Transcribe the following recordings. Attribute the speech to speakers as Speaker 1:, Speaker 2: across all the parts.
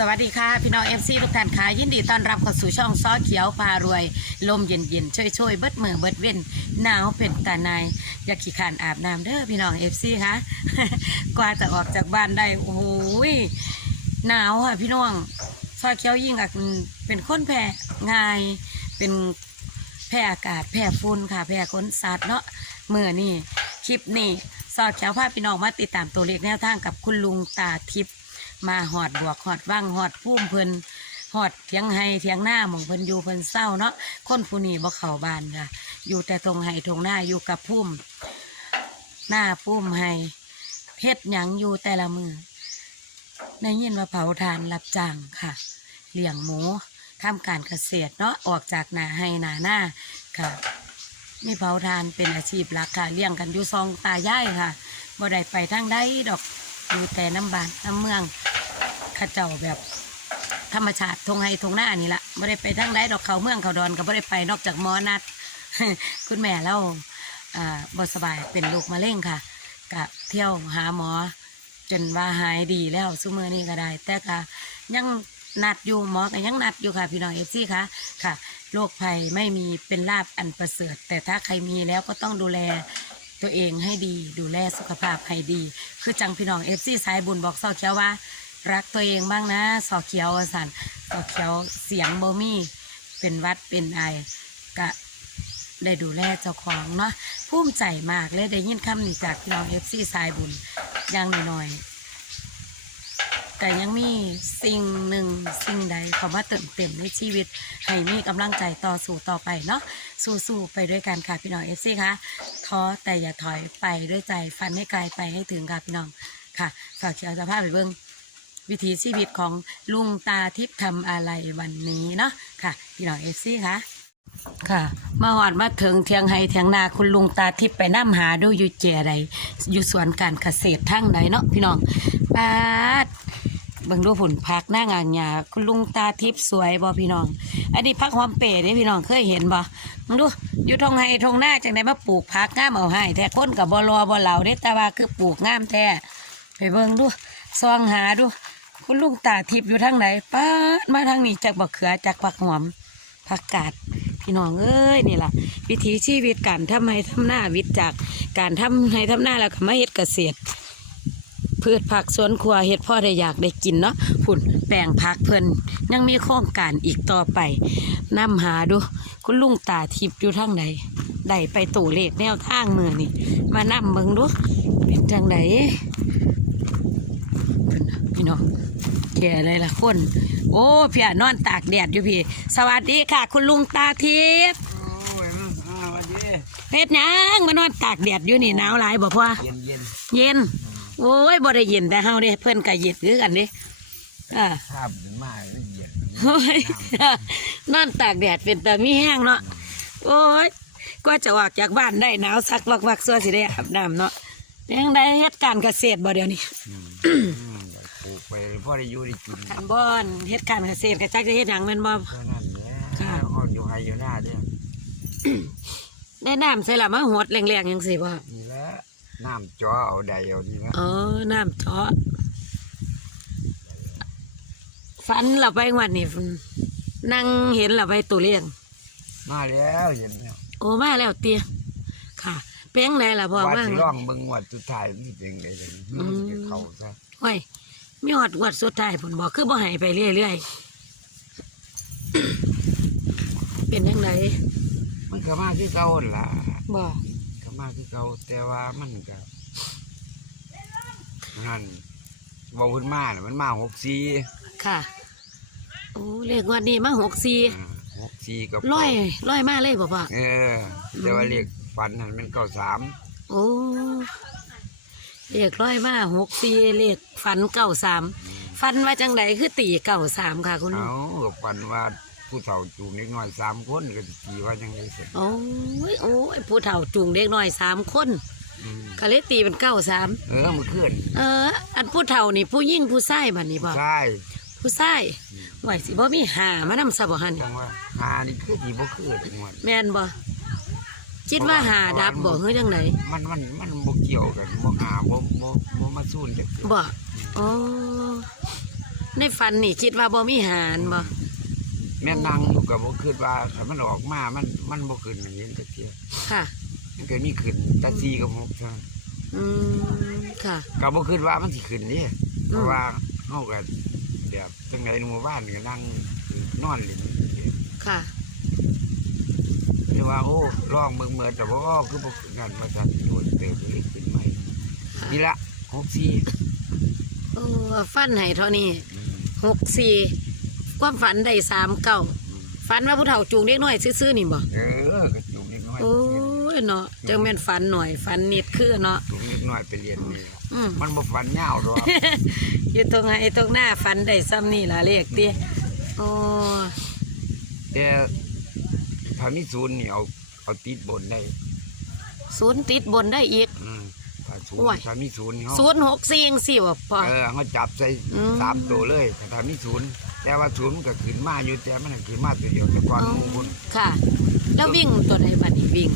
Speaker 1: สวัสดีค่ะ พี่น้องเอฟซีทุกท่านค่ะยินดีต้อนรับเข้าสู่ช่องซ้อเขียวพารวย ลมเย็นๆช่วยๆเบิดมือเบิดเว้นหนาวเป็นตาในายอย่าขี้ขานอาบน้ำเด้อพี่น้องเอฟซีค่ะ กว่าจะออกจากบ้านได้โอ้โหยหนาวค่ะพี่น้องซ้อเขียวยิ่งอะเป็นคนแพ้ง่ายเป็นแพ้อากาศแพ้ฝุ่นค่ะแพ้ขนสัตว์เนาะเมื่อนี่คลิปนี้ซอเขียวพาพี่น้องมาติดตามตัวเลขแนวทางกับคุณลุงตาทิพย์ มาหอดบวกหอดว่างหอดพุ่มเพิ่นหอดเทียงไห้เทียงหน้าหมองเพิ่นอยู่เพิ่นเศร้าเนาะคนผู้นี้บ่เข้าบ้านค่ะอยู่แต่ตรงไห้ตรงหน้าอยู่กับพุ่มหน้าพุ่มไห้เฮ็ดหยังอยู่แต่ละมือในยินว่าเผาทานรับจ้างค่ะเลี้ยงหมูทำการเกษตรเนาะออกจากนาไห้นาหน้าค่ะมีเผาทานเป็นอาชีพหลักค่ะเลี้ยงกันอยู่ซองตายายค่ะบ่ได้ไปทางใดดอกอยู่แต่น้ำบานน้ำเมือง เข้าเจ้าแบบ ธรรมชาติทงไฮทงหน้านี่ละไม่ได้ไปทั้งใดดอกเขาเมืองเขาดอนก็ไม่ได้ไปนอกจากหมอนัด คุณแม่เราอ่าบสบายเป็นลูกมะเร็งค่ะกะเที่ยวหาหมอ จนว่าหายดีแล้วซุมือนี้ก็ได้ แต่ก็ยังนัดอยู่หมอก็ยังนัดอยู่ค่ะพี่น้องเอฟซี่ค่ะค่ะโรคภัยไม่มีเป็นลาบอันประเสริฐ แต่ถ้าใครมีแล้วก็ต้องดูแลตัวเองให้ดี ดูแลสุขภาพให้ดี คือจังพี่น้องเอฟซีสายบุญบอกสอเขียวว่า รักตัวเองบ้างนะสอเขียวสันสอเขียวเสียงโบมี่เป็นวัดเป็นไอกะได้ดูแลเจ้าของเนาะภูมิใจมากเลยได้ยินคำนี้จากพี่น้องเอฟซีสายบุญอย่างหน่อยๆแต่ยังมีสิ่งหนึ่งสิ่งใดเขามาเติมเต็มในชีวิต ให้มีกำลังใจต่อสู้ต่อไปเนาะสู้ๆไปด้วยกันค่ะพี่น้องเอฟซีคะท้อแต่อย่าถอยไปด้วยใจฟันให้ไกลไปให้ถึงค่ะพี่น้องค่ะฝากเชียร์สภาพไปเบิ้อง วิถีชีวิตของลุงตาทิพย์ทำอะไรวันนี้เนาะค่ะพี่น้องเอฟซีค่ะค่ะมาหอดมาถึงเทียงไฮเทียงนาคุณลุงตาทิพย์ไปน้ำหาดูอยู่เจียใดอยู่สวนการเกษตรทั้งใดเนาะพี่น้องปาดเบิ่งดูผุนพักหน้างานหยาคุณลุงตาทิพย์สวยบ่พี่น้อง อันนี้พักหอมเป๋เด้พี่น้องเคยเห็นบ่มึงดูอยู่ทงไฮทงหน้าจังไดมาปลูกพักงามเอาให้แต่คนกับบ่รอบ่เหล่าเด้แต่ว่าคือปลูกงามแท้ไปเบิ่งดูซองหาดู คุณลุงตาทิพย์อยู่ทางไหนป้าดมาทางนี้จากบักเขือจากบักหอมผักกาดพี่น้องเอ้ยนี่ล่ะวิถีชีวิตการทำให้ทำหน้าวิทย์จากการทำให้ทำหน้าแล้วก็มาเฮ็ดเกษตรพืชผักสวนครัวเฮ็ดพ่อได้อยากได้กินเนาะฝุ่นแปลงผักเพิ่นยังมีโครงการอีกต่อไปนำหาดู คุณลุงตาทิพย์อยู่ทางไหนได้ไปตู่เลขแนวทางมือนี่ มานำเบิ่งดูเป็นจังไดเพิ่นน่ะพี่น้องแก่เลยล่ะคน โอ้พี่อะนอนตากแดดอยู่พี่ สวัสดีค่ะ คุณลุงตาทิพย์
Speaker 2: โอ้ยอ่าวันนี้
Speaker 1: เฮ็ดหยังมานอนตากแดดอยู่นี่หนาวหลายบ่พ่อ
Speaker 2: เย็นเย็น
Speaker 1: เย็นโอ้ยบ่ได้เย็นแต่เฮาเด้เพิ่นก็เย็นคือกันเด้อ่า
Speaker 2: ภาพถึงมากแล้วเย็น
Speaker 1: โอ้ยนอนตากแดดเป็นแต่มีแห้งเนาะโอ้ยกว่าจะออกจากบ้านได้หนาวสักวักวักซัวสิได้อาบน้ำเนาะยังได้เฮ็ดการเกษตรบ่เดี๋ยวนี้
Speaker 2: อืมปลูกไป พ่อได้อยู่ได้กิน
Speaker 1: คันบ่อนเฮ็ดการเกษตรก็จักจะเฮ็ดหยังแม่นบ่
Speaker 2: เท่านั้นแหละ
Speaker 1: ค่ะ
Speaker 2: เขาอยู่ไฮอยู่หน้าเด้อ
Speaker 1: ได้น้ำใส่ละมาหดแรงๆจังซี่บ่
Speaker 2: นี่แหละน้ำจ่อเอาใดเอาดีนะ
Speaker 1: อ๋อน้ำเจาะฝันเราไปงวันนี้นั่งเห็นเราไปตัวเลี้ยง
Speaker 2: มาแล้วเย็นแล้ว
Speaker 1: โอ้มาแล้วเตียค่ะเป้งไหนล่ะพ่อ
Speaker 2: ว่า
Speaker 1: ว่า
Speaker 2: สิ
Speaker 1: ไง
Speaker 2: ร้องเบิ่งวัดสุดท้ายมันสิเป็นไงกัน
Speaker 1: อืม
Speaker 2: จะเข้าซะ
Speaker 1: โอ้ย มีหอดวัดสุดท้ายผลบอกคือบ่ให้ไปเรื่อยๆ เป็นยังไง
Speaker 2: มันก็มาคือเก่าหั่นล่ะ
Speaker 1: บ่
Speaker 2: ก็มาคือเก่าแต่ว่ามันก็นั่นบ่ขึ้นมาน่ะมันมา64
Speaker 1: ค่ะ โอ้เลขงวันนี้มาหกสี่
Speaker 2: อ่า64กับ
Speaker 1: ร้อยร้อยมาเลยบ่พ่อ
Speaker 2: เออแต่ว่าเรียกฟันนั่นมันเก้าสาม
Speaker 1: โอ้ เลขร้อยมาหกสี่เลขฝันเก้าสามฟันว่าจังไดคือตีเก้าสามค่ะคุณลุง
Speaker 2: เอาก็ฟันว่าผู้เฒ่าจูงเล็กน้อยสามคนก็สิตีว่ายังไงเสร็จ
Speaker 1: โอ้ยโอ้ยผู้เฒ่าจูงเด็กน้อยสามคน
Speaker 2: อืม
Speaker 1: ก็เลยตีเป็นเก้าสาม
Speaker 2: เออมันขึ้น
Speaker 1: เออ อันผู้เฒ่านี่ผู้ยิ่งผู้ชายบัดนี้บ่
Speaker 2: ใช่
Speaker 1: ผู้ชายไหวสิบ่มีหามานำซะบ่หัน
Speaker 2: จังว่าหานี่คือที่บ่คือจังหวัด
Speaker 1: แม่นบ่ คิดว่าหาดับบ่เฮ้ยจังได
Speaker 2: มันมันมันบ่เกี่ยวกันบ่หาบ่บ่บ่มาสู้จัก
Speaker 1: บ่อ๋อในฝันนี่คิดว่าบ่มีหารบ่
Speaker 2: แม่นั่งอยู่กับบ่คิดว่าถ้ามันออกมา มันมันบ่ขึ้นอย่างนี้จักเทีย
Speaker 1: ค่ะ
Speaker 2: มันก็มีขึ้นแตาซีกับหกเท่านั้น
Speaker 1: อืมค่ะ
Speaker 2: ก็บ่คิดว่ามันสิขึ้นนี่เพ
Speaker 1: อื
Speaker 2: ราะ
Speaker 1: ม
Speaker 2: ว่าเฮาก็แบบจังไดในหมู่บ้านก็นั่งนอนเล่น
Speaker 1: ค่ะ
Speaker 2: แต่ว่าโอ้ร้องเบิ่งเมื่อแต่ว่าก็คือบ่ขึ้นกันมาสั่นโดนเติบเลยขึ้นใหม่นี่ละ64
Speaker 1: โอ้ฟันให้เท่านี้
Speaker 2: อืม
Speaker 1: หกสี่ความฝันได้สามเก้า
Speaker 2: อืม
Speaker 1: ฝันว่าผู้เฒ่าจูงเด็กน้อยซื่อๆนี่บ่
Speaker 2: เออก็จุ่มเล็กน้อย
Speaker 1: โอ้ยเนาะจังแม่นฝันหน่อยฝันนิดคือเนาะ
Speaker 2: จุ่มเล็กน้อยไปเรียนนี่
Speaker 1: อืม
Speaker 2: มันบ่ฝันยาวดอก
Speaker 1: อยู่ตรงไหนตรงหน้าฝันได้ซ้ำนี่ล่ะเลขติโอ้
Speaker 2: แต่ ถ้ามีศูนย์นี่เอาเอาติดบนได้
Speaker 1: ศูนย์ติดบนได้อีก
Speaker 2: อืมถ้าศูน
Speaker 1: โอ้ย
Speaker 2: ย์ถ้ามีศูนย์นี่เขา
Speaker 1: ศูนย์หกสี่ยังสี่บ่พอ
Speaker 2: เออเขาจับใส่
Speaker 1: อืม
Speaker 2: สามตัวเลยแต่ถ้ามีศูนย์แต่ว่าศูนย์มันก็ขึ้นมาอยู่แต่มันก็ขึ้นมาตัวเดียวแต่ก่อนหมูบุญ
Speaker 1: ค่ะ แล้ววิ่งตัวไหนบัดนี้วิ่ง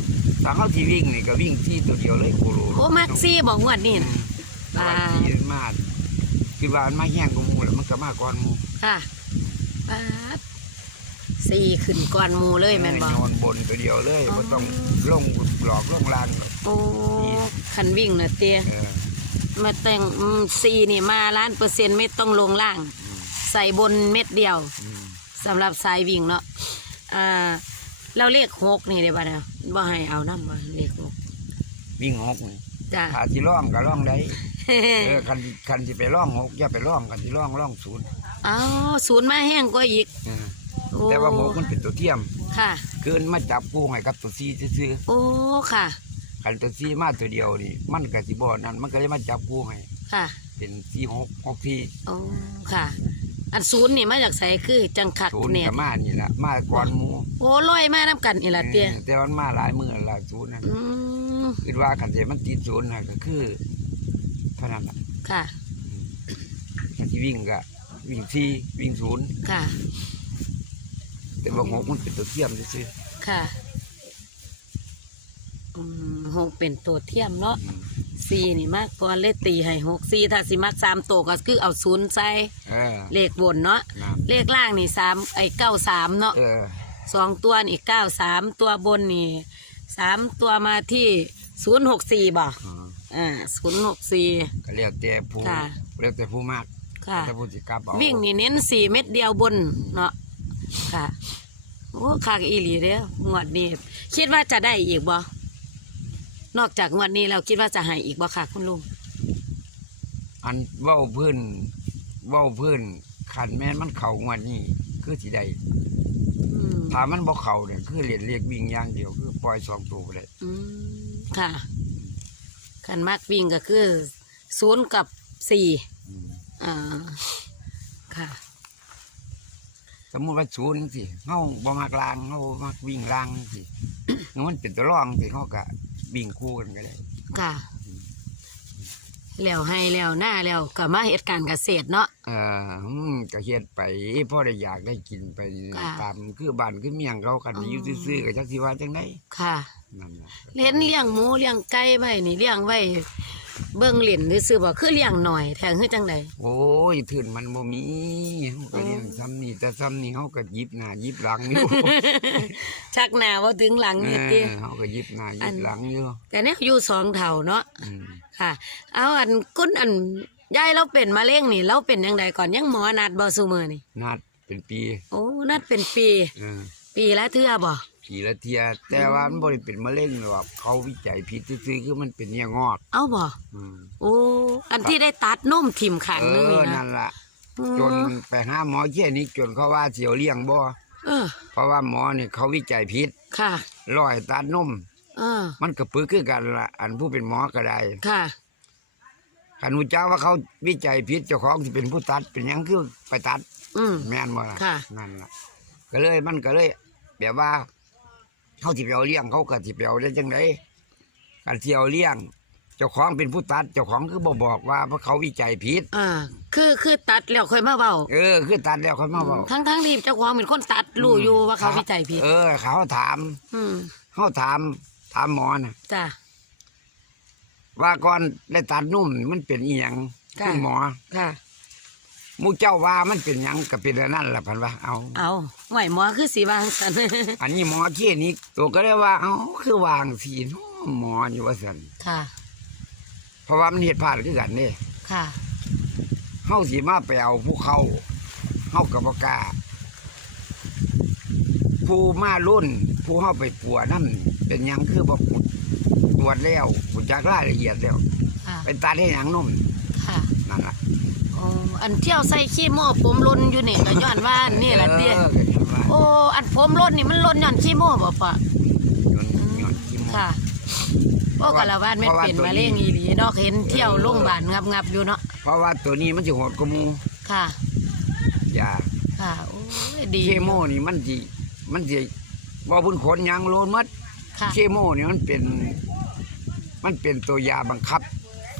Speaker 2: ถ้าเขาที่วิ่งนี่ก็วิ่งที่ตัวเดียวเลยโคโล
Speaker 1: โอ้มักซี่บอกงวดนี่นะ
Speaker 2: ว่าที่มันมาคือว่ามันมาแย่งกับหมูแล้วมันก็มาก่อนหมู
Speaker 1: ค่ะป๊าด สี่ขึ้นก่อนหมูเลยแม่นบ่
Speaker 2: นอนบนตัวเดียวเลย
Speaker 1: อ๋อ
Speaker 2: ไม่ต้องลงหลอกลงลางหรอก
Speaker 1: โอ้คันวิ่งน่ะเตี้ย
Speaker 2: เออ
Speaker 1: มาแต่งอืมสี่นี่มาล้านเปอร์เซ็นต์ไม่ต้องลงล่าง
Speaker 2: อืม
Speaker 1: ใส่บนเม็ดเดียว
Speaker 2: อืม
Speaker 1: สำหรับสายวิ่งเนาะอ่าเราเลขหกนี่เดี๋ยวบ่เนี่ยบ่ให้เอาน้ำบ่เลขหก
Speaker 2: วิ่งหกนี่
Speaker 1: จ้า
Speaker 2: ถ้าที่ร่องก็ร่องได้เออคันคันที่ไปร่องหกอย่าไปร่องคันที่ร่องร่องศูนย์
Speaker 1: เอาศูนย์มาแห้งกว่าอีก
Speaker 2: เออ
Speaker 1: โอ้
Speaker 2: แต่ว่าหกมันเป็นตัวเทียม
Speaker 1: ค่ะ
Speaker 2: เกินมาจับกู้ให้กับตัวซีซื่อ
Speaker 1: โอ้ค่ะ
Speaker 2: ๆคันตัวซีมาตัวเดียวนี่มันก็สิบ่นั่นมันก็เลยมาจับกู้ให้
Speaker 1: ค่ะ
Speaker 2: เป็นซีหกหกที่
Speaker 1: โอ้ค่ะ อันศูนย์นี่มาจากไสคือจังคัก
Speaker 2: ศูนย์
Speaker 1: เนี่ย
Speaker 2: ก็มานี่ละมาก่อนหมู
Speaker 1: โอ้ลอยมาน้ำกันอีหละเตี้ย
Speaker 2: ออแต่มันมาหลายมือหลายศูนย์นะ
Speaker 1: อืม
Speaker 2: คิดว่าคันเสียมันติดศูนย์น่ะก็คือเท่านั้นล่ะ
Speaker 1: ค่ะ
Speaker 2: คันที่วิ่งก็วิ่งซีวิ่งศูนย์
Speaker 1: ค่ะ
Speaker 2: แต่ว่าหกมันเป็นตัวเทียมซื่อ
Speaker 1: ค่ะอืมหกเป็นตัวเทียมเนาะ
Speaker 2: ๆอืม
Speaker 1: สี่นี่มากก่อนเลขตีให้หกสี่ถ้าสิมักสามตัวก็คือเอาศูนย์ใส่
Speaker 2: เออ
Speaker 1: เลขบนเนาะ
Speaker 2: นะ
Speaker 1: เลขล่างนี่สามไอ้เก้าสามเนาะ
Speaker 2: เออ
Speaker 1: สองตัวนี่เก้าสามตัวบนนี่สามตัวมาที่ศูนย์หกสี่บ่
Speaker 2: อ๋อ
Speaker 1: อ่าศูนย์หกสี่
Speaker 2: ก็เรียกแต่ผู้
Speaker 1: ค่ะ
Speaker 2: เรียกแต่ผู้มาก
Speaker 1: ค่ะ
Speaker 2: แต่ผู้สิกลับเอา
Speaker 1: วิ่งนี่เน้นสี่เม็ดเดียวบนเนาะ ค่ะ โอ้คากอีหลีเด้องวดนี้คิดว่าจะได้อีกบ่นอกจากงวดนี้เราคิดว่าจะให้อีกบ่ค่ะ คุณลุง
Speaker 2: อันเว้าพื้นเว้าพื้นขันแม่นมันเข่างวดนี้คือสิได้
Speaker 1: อืม
Speaker 2: ถ้ามันบ่เข่าเนี่ยคือเรียนเรียกวิ่งอย่างเดียวคือปล่อยสองตัวไปเลย
Speaker 1: อืมค่ะขันมากวิ่งก็คือศูนย์กับสี่
Speaker 2: อืม
Speaker 1: อ่าค่ะ
Speaker 2: สมมุติว่าศูนย์สิเฮาบ่มักลางเฮามักวิ่งลางสิ มันเป็นตัวรองสิเฮาก็วิ่งคู่กันก็ได้
Speaker 1: ค่ะ แล้วให้แล้วหน้าแล้วก็มาเหตุการณ์เกษตรเนาะ
Speaker 2: เอ่ออืมก็เฮ็ดไปพอได้อยากได้กินไป
Speaker 1: ค่ะ
Speaker 2: ตามคือบ้านคือเมียงเขากัน
Speaker 1: อ๋อ
Speaker 2: อ
Speaker 1: อ
Speaker 2: ยู่ซื่อๆก็จักสิว่าจังได๋
Speaker 1: ค่ะ
Speaker 2: นั่นน่ะ
Speaker 1: เลี้ยงเลี้ยงหมูเลี้ยงไก่ไว้นี่เลี้ยงไว้ เบิ่งเล่นหรือซื้อบ่คือเลี้ยงหน่อยแทงคือจังได
Speaker 2: โอ้ยทื่นมันบ่มีเฮาก็เลี้ยงซ้ำนี่แต่ซ้ำนี่เฮาก็หยิบหน้าหยิบหลังอยู่
Speaker 1: ชักหน้าบ่ถึงหลัง
Speaker 2: เอ
Speaker 1: นี่
Speaker 2: อ
Speaker 1: ติ
Speaker 2: เฮาก็หยิบหน้าห
Speaker 1: อั
Speaker 2: ยิ
Speaker 1: น
Speaker 2: บหลังอยู่
Speaker 1: แต่เนี่ยอยู่สองเท่าเนาะ
Speaker 2: อืม
Speaker 1: ค่ะ เอาอันกุ้นอันยายเราเป็นมะเร็งนี่เราเป็นจังไดก่อนยังหมอนัดบ่ซุมื้อนี่
Speaker 2: นัดเป็นปี
Speaker 1: โอ้นัดเป็นปี
Speaker 2: เออ
Speaker 1: ปีละเทื่อบ่
Speaker 2: ปีละเทีย แต่ว่ามันบ่ได้เป็นมะเร็งหรอกเขาวิจัยผิดซื่อๆคือมันเป็นเนื้องอก
Speaker 1: เอาบ่
Speaker 2: อืม
Speaker 1: โอ้อันที่ได้ตัดนุ่มถิ่มขัง
Speaker 2: เอ
Speaker 1: นึงนี่
Speaker 2: อ
Speaker 1: นะ
Speaker 2: นั่นล่ะ
Speaker 1: อืม
Speaker 2: จนไปหาหมอแค่นี้จนเขาว่าเสียวเลี้ยงบ่
Speaker 1: เออ
Speaker 2: เพราะว่าหมอนี่เขาวิจัยผิด
Speaker 1: ค่ะ
Speaker 2: ร้อยตัดนม
Speaker 1: เออ
Speaker 2: มันก็ปึกคือกันละอันผู้เป็นหมอก็ได้
Speaker 1: ค่ะ
Speaker 2: คันหูเจ้าว่าเขาวิจัยผิดเจ้าของสิเป็นผู้ตัดเป็นหยังคือไปตัด
Speaker 1: อืม
Speaker 2: แม่นบ่ล่ะ
Speaker 1: ค่ะ
Speaker 2: นั่นล่ะก็เลยมันก็เลยแบบว่า เขาสิไปเอาเลี้ยงเขาก็สิไปเอาได้จังไดกันสิเอาเลี้ยง เจ้าของเป็นผู้ตัด เจ้าของคือบ่บอกว่าเพราะเขาวิจัยผิด
Speaker 1: อ่า คือคือตัดแล้วค่อยมาเบา
Speaker 2: เออ คือตัดแล้วเขามาบอก
Speaker 1: ทั้งทั้งๆที่เจ้าของเป็นคนตัดรู้อยู่ว่าเขาวิจัยผิด
Speaker 2: เออ เขาถาม
Speaker 1: อืม
Speaker 2: เขาถาม ถามหมอนะ
Speaker 1: จ้ะ
Speaker 2: ว่าก่อนได้ตัดนุ่มมันเป็นอีหยัง
Speaker 1: ค่ะ
Speaker 2: คุณหมอ
Speaker 1: ค่ะ
Speaker 2: ห มูเจ้าว่ามันเป็นหยังก็เป็นอันนั่นล่ะพันว่าเอา
Speaker 1: เอาไหวหมอคือสีวางสัน
Speaker 2: อันนี้หมอเคียนี้ ตัวก็ได้ว่าเอาคือวางสีเนาะหมออยู่ว่าสัน
Speaker 1: ค่ะ
Speaker 2: เพราะว่ามันเหตุพลาดคือกันเด้
Speaker 1: ค่ะ
Speaker 2: เฮาสิมาไปเอาผู้เขาเฮากับกล้าผู้มารุ่น ผู้เฮาไปปัวนั่นเป็นหยังคือบ่ปุดตรวจแล้วปุดจากรายละเอียดแล้ว
Speaker 1: ค่ะ
Speaker 2: เป็นตาได้หยังนม
Speaker 1: ค่ะ
Speaker 2: นั่นล่ะ
Speaker 1: โอ้อันเที่ยวใส่ขี้โม่ผมลนอยู่นี่ก็ย้อนว่านี่แหละเตี้ย
Speaker 2: ออก็ยังว่า
Speaker 1: โอ้อันผมลนนี่มันลนย้อนขี้โม่บ่ปะ
Speaker 2: ย้อนย้อนกิน
Speaker 1: ค่ะโอ้กะละวานแม่นเป็นมะเร็งอีหลีเนาะเห็นเที่ยวโรงพยาบาลงับๆอยู่เนาะ
Speaker 2: เพราะว่าตัวนี้มันสิโหดกว่าหมู
Speaker 1: ค่ะ
Speaker 2: ยา
Speaker 1: ค่ะโอ้ยดี
Speaker 2: เคโมนี่มันสิมันสิบ่บุญขนหยังโลนหมด
Speaker 1: ค่ะ
Speaker 2: เคโมนี่มันเป็น มันเป็นตัวยาบังคับ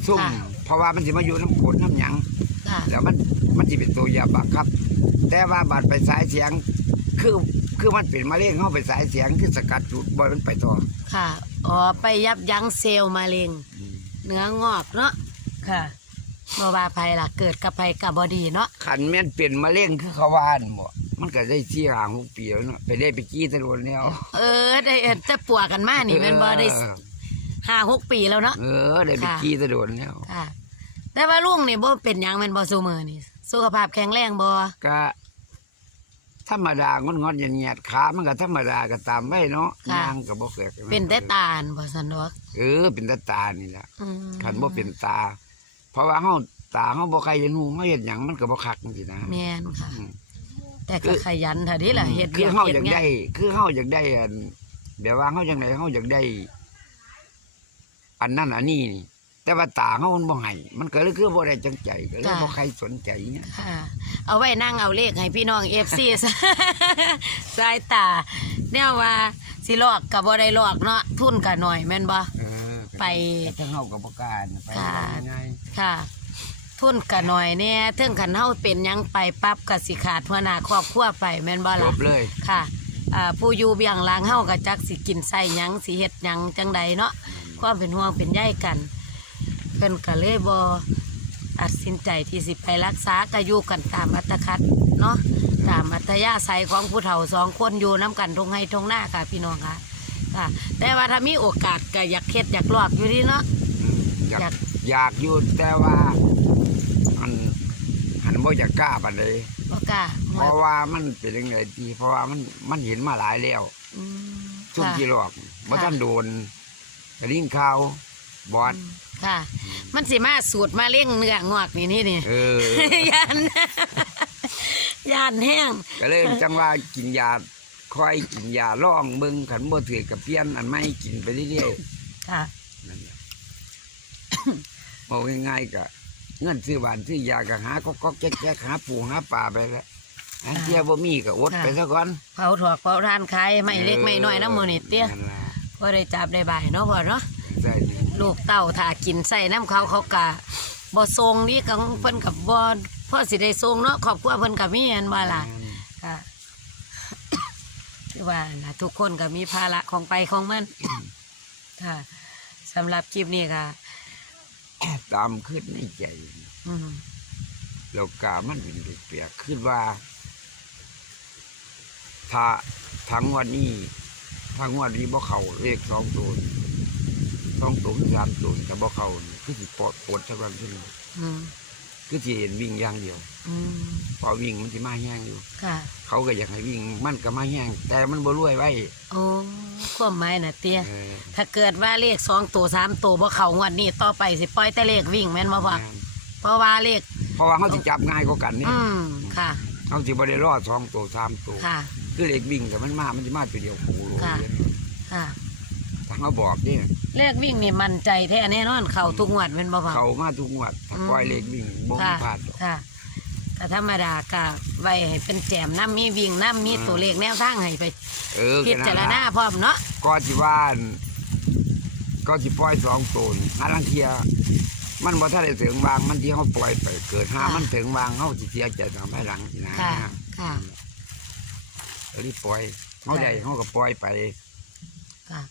Speaker 2: ซุ่ม
Speaker 1: ค่ะ
Speaker 2: เพราะว่ามันสิมาอยู่น้ำขนน้ำหยัง
Speaker 1: ค่ะ
Speaker 2: แล้วมันมันสิเป็นตัวยาบังคับ แต่ว่าบาดไปสายเสียง คือคือมันเป็นมะเร็งเข้าไปสายเสียงคือสกัดจุดบ่มันไปต่อ
Speaker 1: ค่ะอ๋อไปยับยั้งเซลล์มะเร็งเนื้องอกเนาะค่ะบ่ว่าภัยล่ะเกิดกับภัยกับบอดีเนาะ
Speaker 2: ขันแม่นเป็นมะเร็งคือเขาว่านบ่มันก็ได้ที่หางหกปีแล้วเนาะไปได้ไปกี้ตะโดนแล้ว
Speaker 1: เออ ได้เห็นจะปัวกันมานี่แมันบ่ได้
Speaker 2: เออ
Speaker 1: ห้าหกปีแล้วเนาะ
Speaker 2: เออได้ไป
Speaker 1: ค่ะ
Speaker 2: กี้ตะโดนแล้ว
Speaker 1: ค่ะ แต่ว่าลุงนี่บ่เป็นหยังแม่นบ่ซูมือนี่สุขภาพแข็งแรงบ่
Speaker 2: ก็ธรรมดางอนงอนๆเหยียดๆขามันก็ธรรมดาก็ตามไว้เนาะยางก็บ่เกิด
Speaker 1: เป็นแต่ตาลบ่ซั่นดอก
Speaker 2: เออเป็นแต่ตานี่แหละ
Speaker 1: อืม
Speaker 2: คันบ่เป็นตา เพราะว่าเฮาตาเฮาบ่ใครเห็นหูเฮาเฮ็ดหยังมันก็บ่คักจังซี่นะ
Speaker 1: แม่นค่ะ
Speaker 2: อืม
Speaker 1: แต่ก็ขยันเท่านี้ล่ะเฮ็ด
Speaker 2: คื
Speaker 1: เวี
Speaker 2: อย
Speaker 1: ก
Speaker 2: เฮา
Speaker 1: เฮ็
Speaker 2: อ
Speaker 1: ด
Speaker 2: ยาก
Speaker 1: งา
Speaker 2: ได้
Speaker 1: น
Speaker 2: คือเฮาอยากได้อันแบบว่าเฮาจังไดเฮาอยากได้ อันนั้นอันนี้นี่ แต่ว่าตาเฮามันบ่ให้มันก็เลยคือบ่ได้จังใจก็เลยบ่ใครสนใจเนี่ย
Speaker 1: ค่ะ เอาไว้นั่งเอาเลขให้พี่น้อง FC ซะสายตาแนวว่าสิลอกก็บ่ได้ลอกเนาะทุนก็น้อยแม่นบ่
Speaker 2: เออ
Speaker 1: ไป
Speaker 2: แต่เฮาก็บ่กล้าไป
Speaker 1: ค่ะ
Speaker 2: ง่าย
Speaker 1: ค่ะ ทุนก็น้อยแน่ถึงคันเฮาเป็นหยังไปปั๊บก็สิขาดหัวหน้าครอบครัวไปแม่นบ่
Speaker 2: จ
Speaker 1: ล่ะ
Speaker 2: บเลย
Speaker 1: ค่ะอ่าผู้อยู่เบียงหลังเฮาก็จักสิกินไส้หยังสิเฮ็ดหยังจังใดเนาะความเป็นห่วงเป็นใยกันเพิ่นก็เลยบ่ตัดสินใจที่สิไปรักษาก็อยู่กันตามอัตคัดเนาะตามอัตยาศัยของผู้เฒ่าสองคนอยู่น้กันทงให้ทงหน้าค่ะพี่น้องค่ะค่ะ แต่ว่าถ้ามีโอกาสก็อยากเฮ็ดอยากลอกอยู่ดีเนาะ
Speaker 2: อยา
Speaker 1: อยาก
Speaker 2: กอยากอยู่แต่ว่าอันหันบ่อยากกล้าปานใด
Speaker 1: บ่กล้า
Speaker 2: เพราะว่ามันเป็นยังไงดีเพราะว่ามันมันเห็นมาหลายแล้ว
Speaker 1: อืม
Speaker 2: ทุก
Speaker 1: ค่ะ
Speaker 2: ที่หลอกบ่
Speaker 1: ค่ะ
Speaker 2: ท่านโดนกระดิ่งข่าว บอด
Speaker 1: ค่ะ มันสิมาสูตรมาเลี้ยงเนื้องอกนี่นี่นี่
Speaker 2: เออ
Speaker 1: ยานยานแห้ง
Speaker 2: ก็เลยจังว่ากินยาคอยกินยาล่องเบิ่งขันบ่ถือกับเพี้ยนอันไม่กินไปเรื่อย
Speaker 1: ค่ะ
Speaker 2: ๆนั่นแหละบอกง่ายๆก็เงินซื้อบ้านซื้อยาก็หาก็ก็แจ๊กๆหาปูหาปลาไปแล้วอันเที่ยบ่มีก็อด
Speaker 1: ค่ะ
Speaker 2: ไปซะก่อน
Speaker 1: เผาถอกเผาทานขายไม่เล็กไม่น้อยน้ำมือนี่เตี้ย
Speaker 2: นั่นล่ะ
Speaker 1: ก็ได้จับได้บ่ายเนาะพ่อเนาะ
Speaker 2: ใช่ดิ
Speaker 1: ลูกเต้าถ้ากินใส่น้ำเขาเขากะบ่ทรงนี่กับเพิ่นกับบ่พ่อสิได้ทรงเนาะครอบครัวเพิ่นกับมีอันว่าล่ะค่ะคือว่านะทุกคนก็มีภาระของไปของมันค่ะสำหรับคลิปนี้ค่ะ
Speaker 2: ตามขึ้นในใจ
Speaker 1: อืม
Speaker 2: แล้วกามันเป็นเปียกๆขึ้นว่าถ้าทั้งวันนี้ทั้งวันนี้บ่เขาเลขสองตัวนี่ สองตัวหรือสามตัวแต่บ่เขานี่คือสิปวดปวดสักวันขึ้น
Speaker 1: อืม
Speaker 2: คือสิเห็นวิ่งอย่างเดียว
Speaker 1: อืม
Speaker 2: พอวิ่งมันสิมาแห้งอยู่
Speaker 1: ค่ะ
Speaker 2: เขาก็อยากให้วิ่งมันก็มาแห้งแต่มันบ่รวยไว้
Speaker 1: โอ้ความหมายน่ะเตี้ย
Speaker 2: เออ
Speaker 1: ถ้าเกิดว่าเลขสองตัวสามตัวบ่เข้างวดนี้ต่อไปสิปล่อยแต่เลขวิ่งแม่นบ่พ่อเพราะว่าเลข
Speaker 2: เพราะว่าเขาสิจับง่ายกว่ากันนี่
Speaker 1: อืมค่ะ
Speaker 2: เขาสิบ่ได้รอดสองตัวสามตัว
Speaker 1: ค่ะ
Speaker 2: คือเลขวิ่งแต่มันมา มันสิมาตัวเดียวคูโล
Speaker 1: ค่ะค่ะ
Speaker 2: ถ้าเขาบอกนี่
Speaker 1: เลขวิ่งนี่มั่นใจแท้แน่นอน เข้าทุกงวดแม่นบ่พ่อ
Speaker 2: เขามาทุกงวดถ้า
Speaker 1: อืม
Speaker 2: ปล่อยเลขวิ่งบ่มี
Speaker 1: ค่ะ
Speaker 2: พลาดหรอก
Speaker 1: ค่ะก็ธรรมดาก็ไว้ให้เป็นแจมน้ำมีวิ่งน้ำมี
Speaker 2: อืม
Speaker 1: ตัวเลขแนวทางให้ไป
Speaker 2: เออ
Speaker 1: พิ
Speaker 2: แค่
Speaker 1: จาร
Speaker 2: นั้น
Speaker 1: ณา
Speaker 2: ล่ะ
Speaker 1: พร้อมเนาะ
Speaker 2: ก็สิว่าอั่นก็สิปล่อยสองตัวนี่หาลังเทีย มันบ่ทันได้ถึงวางมันที่เขาปล่อยไปเกิดหามันถึงวางเขาสิเสียใจตามภายหลังสินะ
Speaker 1: ค่ะ ค่ะ
Speaker 2: ก็รีบปล่อยเขาได้เขาก็ปล่อยไป
Speaker 1: ค่ะ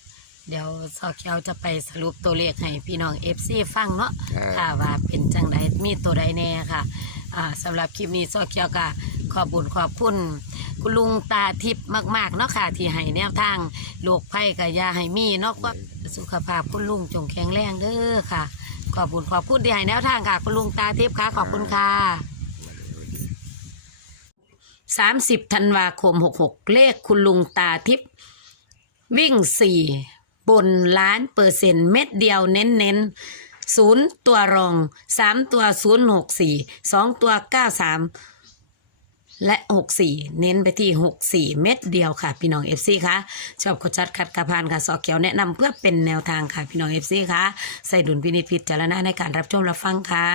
Speaker 1: เดี๋ยวซอเขียวจะไปสรุปตัวเลขให้พี่น้องเอฟซีฟังเนาะ
Speaker 2: เออ
Speaker 1: ค่ะว่าเป็นจังใดมีตัวใดแน่ค่ะอ่าสำหรับคลิปนี้ซอเกียวกะขอบบุญขอบคุณ คุณลุงตาทิพย์มาก ๆ เนาะค่ะ ที่ให้แนวทางโรคภัยกับยาให้มีเนาะก็สุขภาพคุณลุงจงแข็งแรงเด้อค่ะ ขอบบุญขอบคุณที่ให้แนวทางค่ะ คุณลุงตาทิพย์ค่ะขอบคุณค่ะ30ธันวาคม66เลขคุณลุงตาทิพย์วิ่ง4 บนล้านเปอร์เซ็นต์เม็ดเดียวเน้นเน้นๆศูนย์ตัวรอง3ตัว064 2ตัว93และ 64 เน้นไปที่ 64 เม็ดเดียวค่ะ พี่น้อง FC คะชอบกดจัดคัดกระพานค่ะ สอเขียวแนะนำเพื่อเป็นแนวทางค่ะ พี่น้อง FC คะใส่ดุลพินิจพิจารณาในการรับชมรับฟังค่ะ